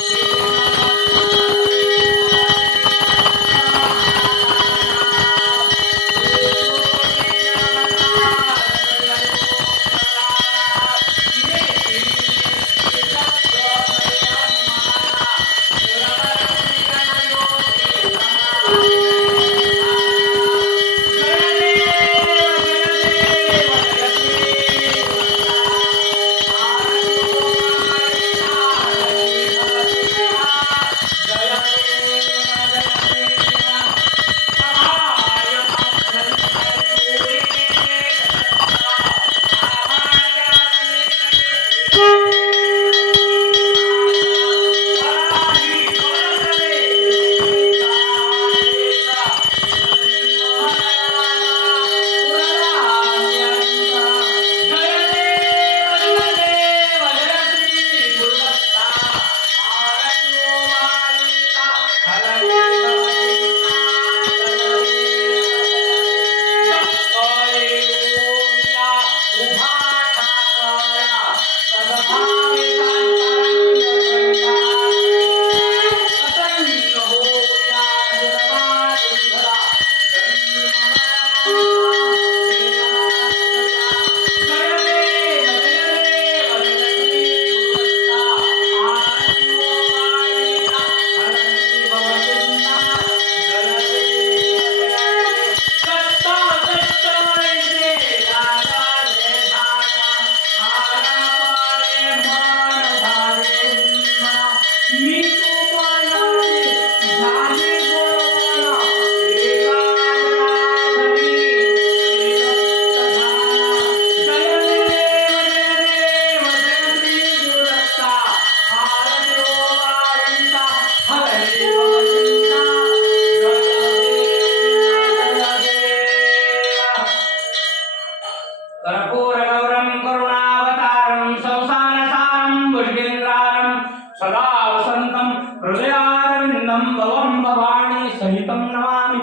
you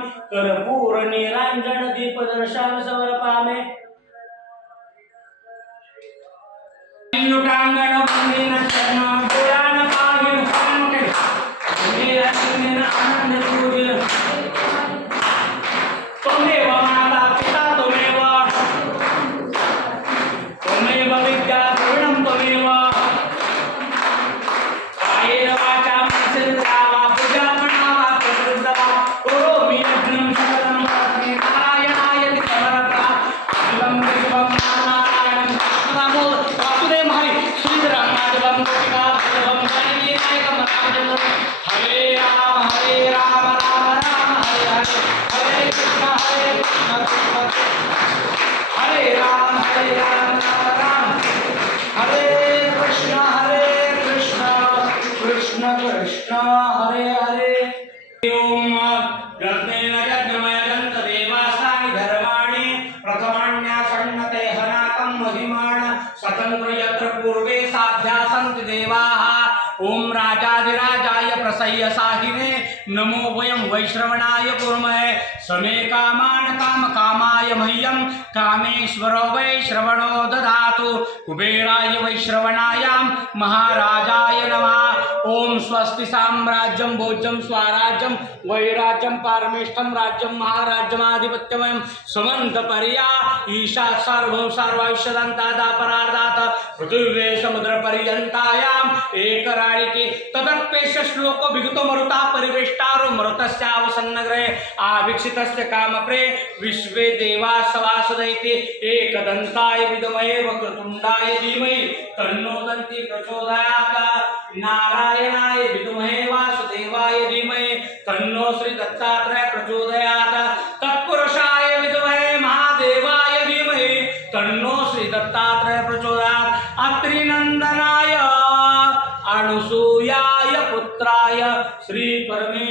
Namami कर्पूरनीराञ्जनदीपदर्शन समर्पामि लुटांगण बंदीन शरण पुराण पाहिन सांगे नीरंजन आनंद महिमाण स्वतंत्र यत्र पूर्वे साध्या सन्ति देवाः। ॐ राजाधिराजाय प्रसह्य साहिने नमो वयं वैश्रवणाय कुर्महे समे कामान् काम कामाय मह्यं, कामेश्वरो वै श्रवणो ददातु। कुबेराय वैश्रवणायां महाराजाय नमः। ॐ स्वस्ति साम्राज्यं, भोज्यं स्वराज्यं, वैराज्यं पारमेष्ठं, राज्यं महाराज्यमाधिपत्यमयं। सुमन्तपर्या ईशा सर्वं सर्वायुष्यदन्तादापरार्धात् पृथिवे समुद्रपर्यन्तायाम् एकराळिके तदत्पेश श्लोको विगतो मरुता परिवेष्टारो मरुतस्यावसन्नग्रहे आवीक्षितस्य कामप्रे विश्वे देवा सवासदैते एकदन्ताय विदमहे वक्रतुण्डाय धीमहि तन्नो दन्ति प्रचोदयात् नारायणाय विद्महे वासुदेवाय धीमहि तन्नो श्री दत्तात्रय प्रचोदयात् तत्पुरुषाय महादेवाय धीमहि तन्नो श्री दत्तात्रय प्रचोदयात् अत्रिनन्दनाय अनुसूयाय पुत्राय श्री परमेश्वर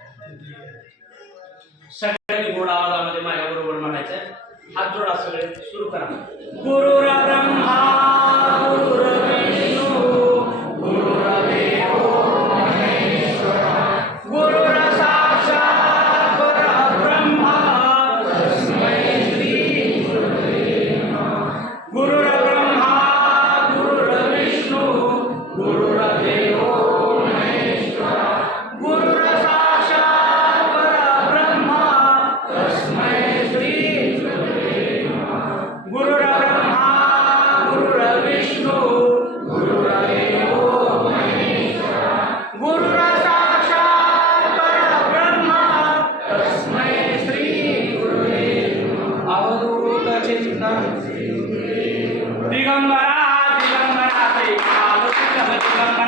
सुरू करा. गुरुर ब्रह्मा गुरुर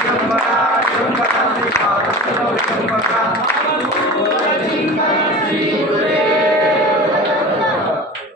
శంభరా శంభరా శంభరా